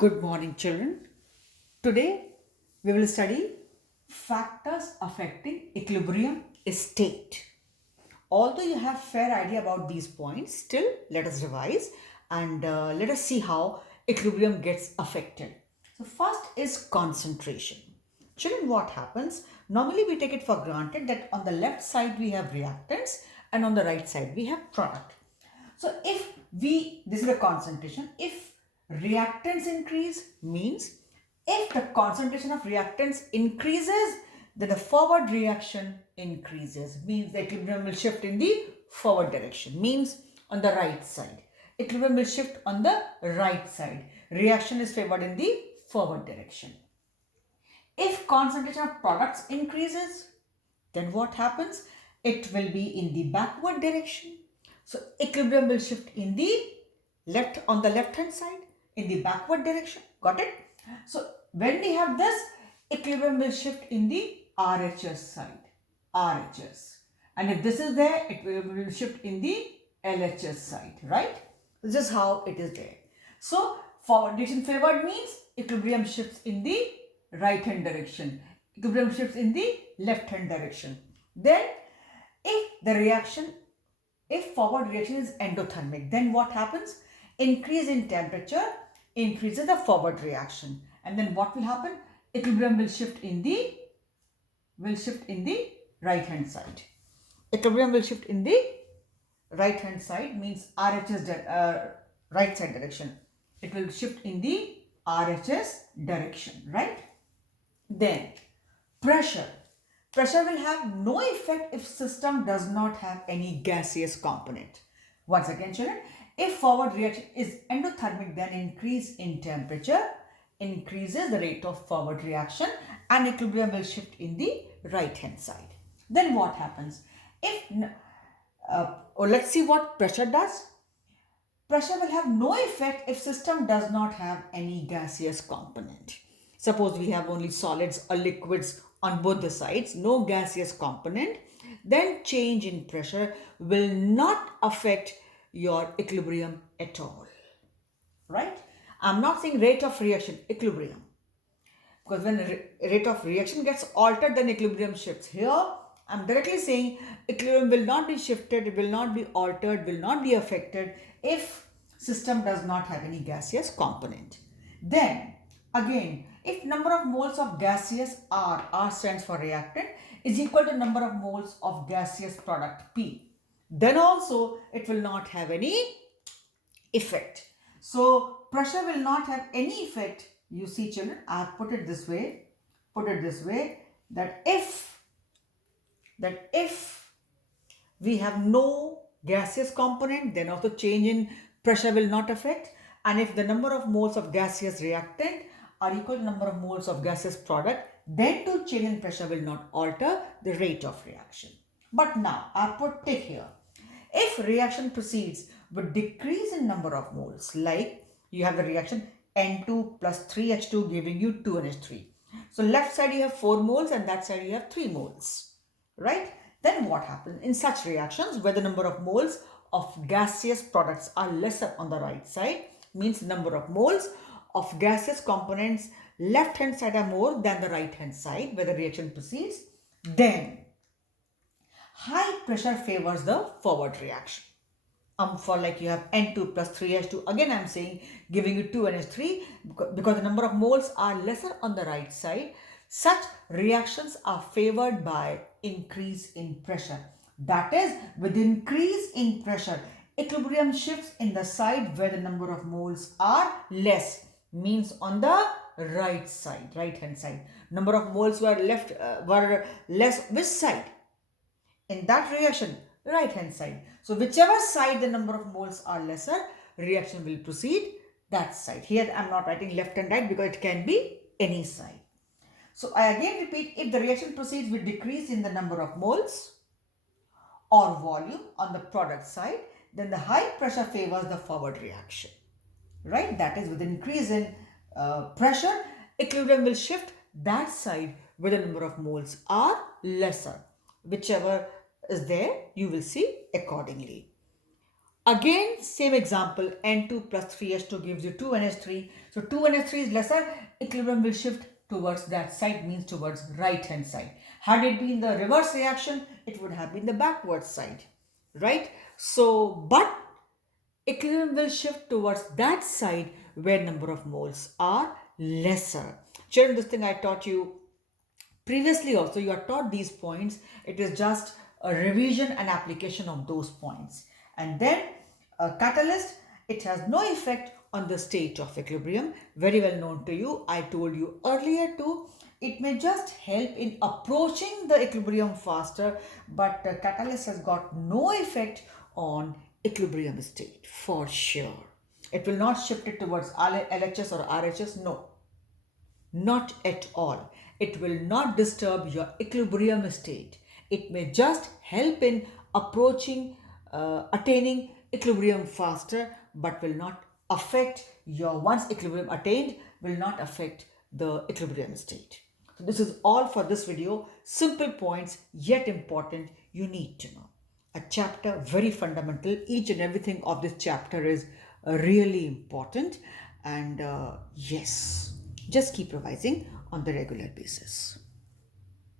Good morning, children. Today we will study factors affecting equilibrium state. Although you have fair idea about these points, still let us revise and let us see how equilibrium gets affected. So first is concentration. Children, what happens? Normally we take it for granted that on the left side we have reactants and on the right side we have product. So this is the concentration, if reactants increase means if the concentration of reactants increases, then the forward reaction increases, means the equilibrium will shift in the forward direction, means on the right side. Equilibrium will shift on the right side. Reaction is favored in the forward direction. If concentration of products increases, then what happens? It will be in the backward direction. So equilibrium will shift in the left, on the left hand side, in the backward direction. Got it? So when we have this, equilibrium will shift in the RHS side. RHS. And if this is there, it will shift in the LHS side, right? This is how it is there. So forward direction favored means equilibrium shifts in the right hand direction. Equilibrium shifts in the left hand direction. Then if forward reaction is endothermic, then what happens? Increase in temperature increases the forward reaction. And then what will happen? Equilibrium will shift in the right hand side. Equilibrium will shift in the right hand side, means RHS right side direction. It will shift in the RHS direction, right? Then pressure. Pressure will have no effect if system does not have any gaseous component. Once again, children, if forward reaction is endothermic, then increase in temperature increases the rate of forward reaction and equilibrium will shift in the right hand side. Then what happens? Let's see what pressure does. Pressure will have no effect if system does not have any gaseous component. Suppose we have only solids or liquids on both the sides, no gaseous component, then change in pressure will not affect your equilibrium at all. Right? I'm not saying rate of reaction, equilibrium. Because when rate of reaction gets altered, then equilibrium shifts. Here, I'm directly saying equilibrium will not be shifted, it will not be altered, will not be affected if system does not have any gaseous component. Then, again, if number of moles of gaseous R stands for reactant, is equal to number of moles of gaseous product P, then also it will not have any effect. So pressure will not have any effect. You see, children, I have put it this way, that if we have no gaseous component, then also change in pressure will not affect. And if the number of moles of gaseous reactant are equal to number of moles of gaseous product, then to change in pressure will not alter the rate of reaction. But now I put tick here. If reaction proceeds with decrease in number of moles, like you have the reaction N2 plus 3H2 giving you 2NH3. So left side you have 4 moles and that side you have 3 moles, right? Then what happens in such reactions where the number of moles of gaseous products are lesser on the right side, means number of moles of gaseous components left hand side are more than the right hand side where the reaction proceeds, then high pressure favors the forward reaction. For like you have N2 plus 3H2, again I'm saying giving you 2NH3 because the number of moles are lesser on the right side. Such reactions are favored by increase in pressure. That is, with increase in pressure, equilibrium shifts in the side where the number of moles are less, means on the right side, right hand side. Number of moles were less, which side? In that reaction, right hand side. So whichever side the number of moles are lesser, reaction will proceed that side. Here I am not writing left and right because it can be any side. So I again repeat, if the reaction proceeds with decrease in the number of moles or volume on the product side, then the high pressure favors the forward reaction. Right? That is, with increase in pressure, equilibrium will shift that side where the number of moles are lesser. Whichever is there, you will see accordingly. Again, same example, N2 plus 3H2 gives you 2NH3. So 2NH3 is lesser, equilibrium will shift towards that side, means towards right hand side. Had it been the reverse reaction, it would have been the backward side, right? So, but equilibrium will shift towards that side where number of moles are lesser. Children, this thing I taught you previously also, you are taught these points. It is just a revision and application of those points. And then a catalyst, it has no effect on the state of equilibrium, very well known to you. I told you earlier too, it may just help in approaching the equilibrium faster, but the catalyst has got no effect on equilibrium state for sure. It will not shift it towards LHS or RHS, no, not at all. It will not disturb your equilibrium state. It may just help in attaining equilibrium faster, but will not affect your, once equilibrium attained, will not affect the equilibrium state. So this is all for this video. Simple points, yet important, you need to know. A chapter very fundamental. Each and everything of this chapter is really important. And yes, just keep revising on the regular basis.